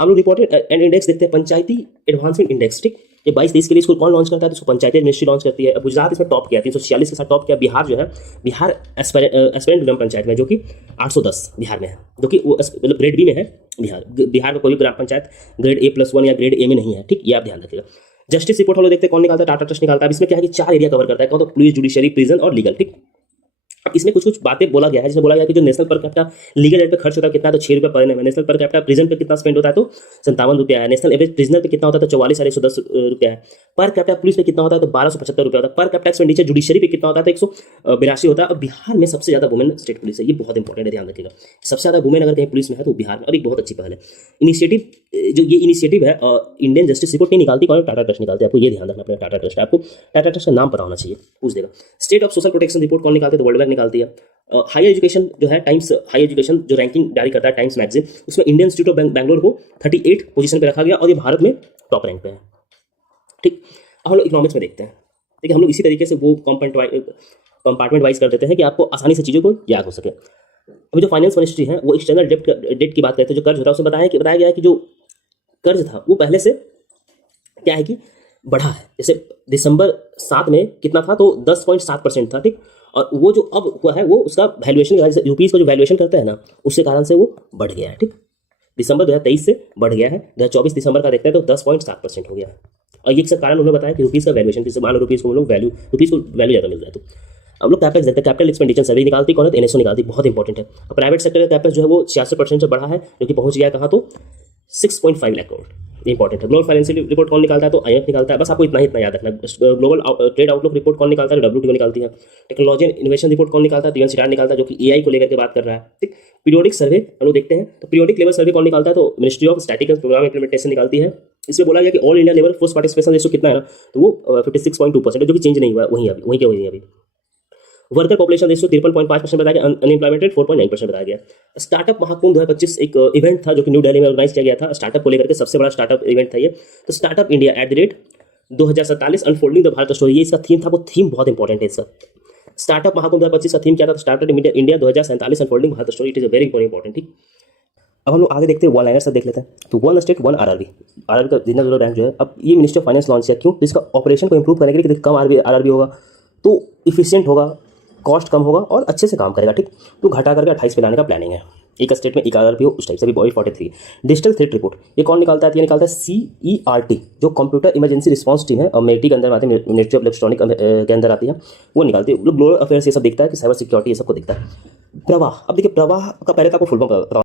हम लोग reported and index देखते हैं, पंचायती एडवांसमेंट इंडेक्स, ठीक। ये 22-23 के लिए इसको कौन लॉन्च करता है, तो इसको पंचायती मिनिस्ट्री लॉन्च करती है। गुजरात इसमें टॉप किया 346 के साथ टॉप किया। बिहार जो है, बिहार एस्पिरेंट ग्राम पंचायत में जो कि 810 बिहार में है, जो कि वो मतलब ग्रेड बी में है। बिहार का कोई भी ग्राम पंचायत ग्रेड A+1 या ग्रेड ए में नहीं है, ठीक। ये आप ध्यान रखिएगा। जस्टिस रिपोर्ट हम लोग देखते हैं कौन निकालता है, टाटा ट्रस्ट निकालता है। इसमें क्या है कि 4 एरिया कवर करता है, कौन, तो पुलिस, जुडिशरी, प्रिजन और लीगल, ठीक। अब इसमें कुछ बातें बोला गया है, जिसमें बोला गया कि जो national per capita legal aid पे खर्च होता है कितना है, तो 6 रुपये पर एनम है। नेशनल पर कैपिटा प्रिजन पे कितना स्पेंड होता है, तो 57 रुपया है। नेशनल एवरेज प्रिजनर पे कितना होता है, तो 44,110 रुपया है। पर कैपिटा पुलिस पे कितना होता है, तो 1275 रुपया होता है। पर कैपिटा एक्सपेंडिचर जुडिशरी पे कितना होता है, तो 182 होता है। और बिहार में सबसे ज्यादा वुमेन स्टेट पुलिस है, ये बहुत इंपॉर्टेंट है, ध्यान रखिएगा। सबसे ज्यादा वुमेन अगर कहीं पुलिस में है तो बिहार में, और एक बहुत अच्छी पहल है। इनिशिएटिव जो ये इनिशिएटिव है इंडियन जस्टिस रिपोर्ट नहीं निकालती, कौन, टाटा ट्रस्ट निकालती है। आपको ये ध्यान रखना पड़ेगा, टाटा ट्रस्ट है। आपको टाटा ट्रस्ट का नाम पता होना चाहिए, पूछ देगा। State of social protection report कौन निकालती है, तो वर्ल्ड बैंक निकालती है। हायर एजुकेशन जो है, टाइम्स हायर एजुकेशन जो रैंकिंग जारी करता है टाइम्स मैगजीन, उसमें इंडियन इंस्टीट्यूट ऑफ बैंगलोर को 38 पोजीशन पे रखा गया, और ये भारत में टॉप रैंक पे है, ठीक। अब हम लोग इकोनॉमिक्स में देखते हैं, ठीक है। हम लोग इसी तरीके से वो कंपार्टमेंट वाइज कर देते हैं कि आपको आसानी से चीज़ों को याद हो सके। अभी जो फाइनेंस मिनिस्ट्री है वो एक्सटर्नल डेट की बात करते हैं, जो कर्ज होता है उसमें बताया गया है कि जो कर्ज था वो पहले से क्या है कि बढ़ा है। जैसे दिसंबर 7 में कितना था, तो 10.7% था, ठीक। और वो जो अब हुआ है वो उसका वैल्यूएशन यूपीज का जो वैल्यूएशन करता है ना, उसके कारण से वो बढ़ गया है, ठीक। दिसंबर 2023 से बढ़ गया है, 2024 दिसंबर का देखते हैं तो 10.7% हो गया है। और ये कारण उन्होंने बताया कि रुपीज़ का वैल्यूएशन, जैसे मान लो रुपीज़ को हम लोग रुपीज़ को वैल्यू ज़्यादा मिल रहा है, तो हम लोग कैपेक्स देखते हैं। कैपिटल एक्सपेंडिचर सर्वे निकालती कौन है, तो एनएसओ निकालती, बहुत इंपॉर्टेंट है। और प्राइवेट सेक्टर का कैपेक्स जो है वो 66% से बढ़ा है, जो कि पहुंच गया कहाँ, तो 6.5 लाख करोड़, इंपॉर्टेंट है। ग्लोबल फाइनेंशियल रिपोर्ट कौन निकालता है, तो IMF निकालता है। बस आपको इतना याद रखना है। ग्लोबल ट्रेड आउटलुक रिपोर्ट कौन निकालता है, WTO निकालती है। टेक्नोलॉजी एंड इनोवेशन रिपोर्ट कौन निकालता है, तो UNCTAD निकालता है, जो कि AI को लेकर के बात कर रहा है, ठीक। पीरियोडिक सर्वे हम लोग देखते हैं, तो पीरियोडिक लेवल सर्वे कौन निकालता है, तो ministry of statistics and programme implementation निकालती है। इसमें बोला गया कि all India level force participation ratio कितना है ना, तो वो 56.2% है, जो कि चेंज नहीं हुआ, वहीं के वहीं अभी। वर्कर पॉपुलेशन रेशियो 53.5% बताया गया। अनएम्प्लॉयमेंट रेट 4.9% बताया गया। स्टार्टअप महाकुंभ 2025 एक इवेंट था जो कि न्यू दिल्ली में ऑर्गेनाइज किया गया था, स्टार्टअप को लेकर के सबसे बड़ा स्टार्टअप इवेंट था ये। तो startup India @2047 unfolding the Bharat story, ये इसका थीम था। वो थीम बहुत इंपॉर्टेंट है इसका। स्टार्टअप महाकुंभ 2025 का थीम क्या था, startup India 2047 unfolding Bharat story, it is very important, ठीक। अब हम लोग आगे देखते हैं, वन लाइनर सब देख लेते हैं। तो वन स्टेट वन आरआरबी का जितना जो रैंक जो है, अब ये मिनिस्ट्री ऑफ फाइनेंस लॉन्च किया, क्यों, तो इसका ऑपरेशन को इंप्रूव करने के लिए, कम आरआरबी होगा तो इफिशियंट होगा, कॉस्ट कम होगा और अच्छे से काम करेगा, ठीक। तो घटा करके 28 पे लाने का प्लानिंग है। एक स्टेट में एक आरआरबी हो, उस टाइप से भी बॉडी 43। डिजिटल थ्रेट रिपोर्ट ये कौन निकालता है, ये निकालता है CERT, जो कंप्यूटर इमरजेंसी रिस्पांस टीम है, और मेटी के अंदर आती है, मिनिस्ट्री ऑफ इलेक्ट्रॉनिक के अंदर आती है, वो निकालती है। ग्लोबल अफेयर्स ये सब देखता है, कि साइबर सिक्योरिटी ये सबको देखता है। प्रवाह, अब देखिए प्रवाह का पहले तो आपको फुल फॉर्म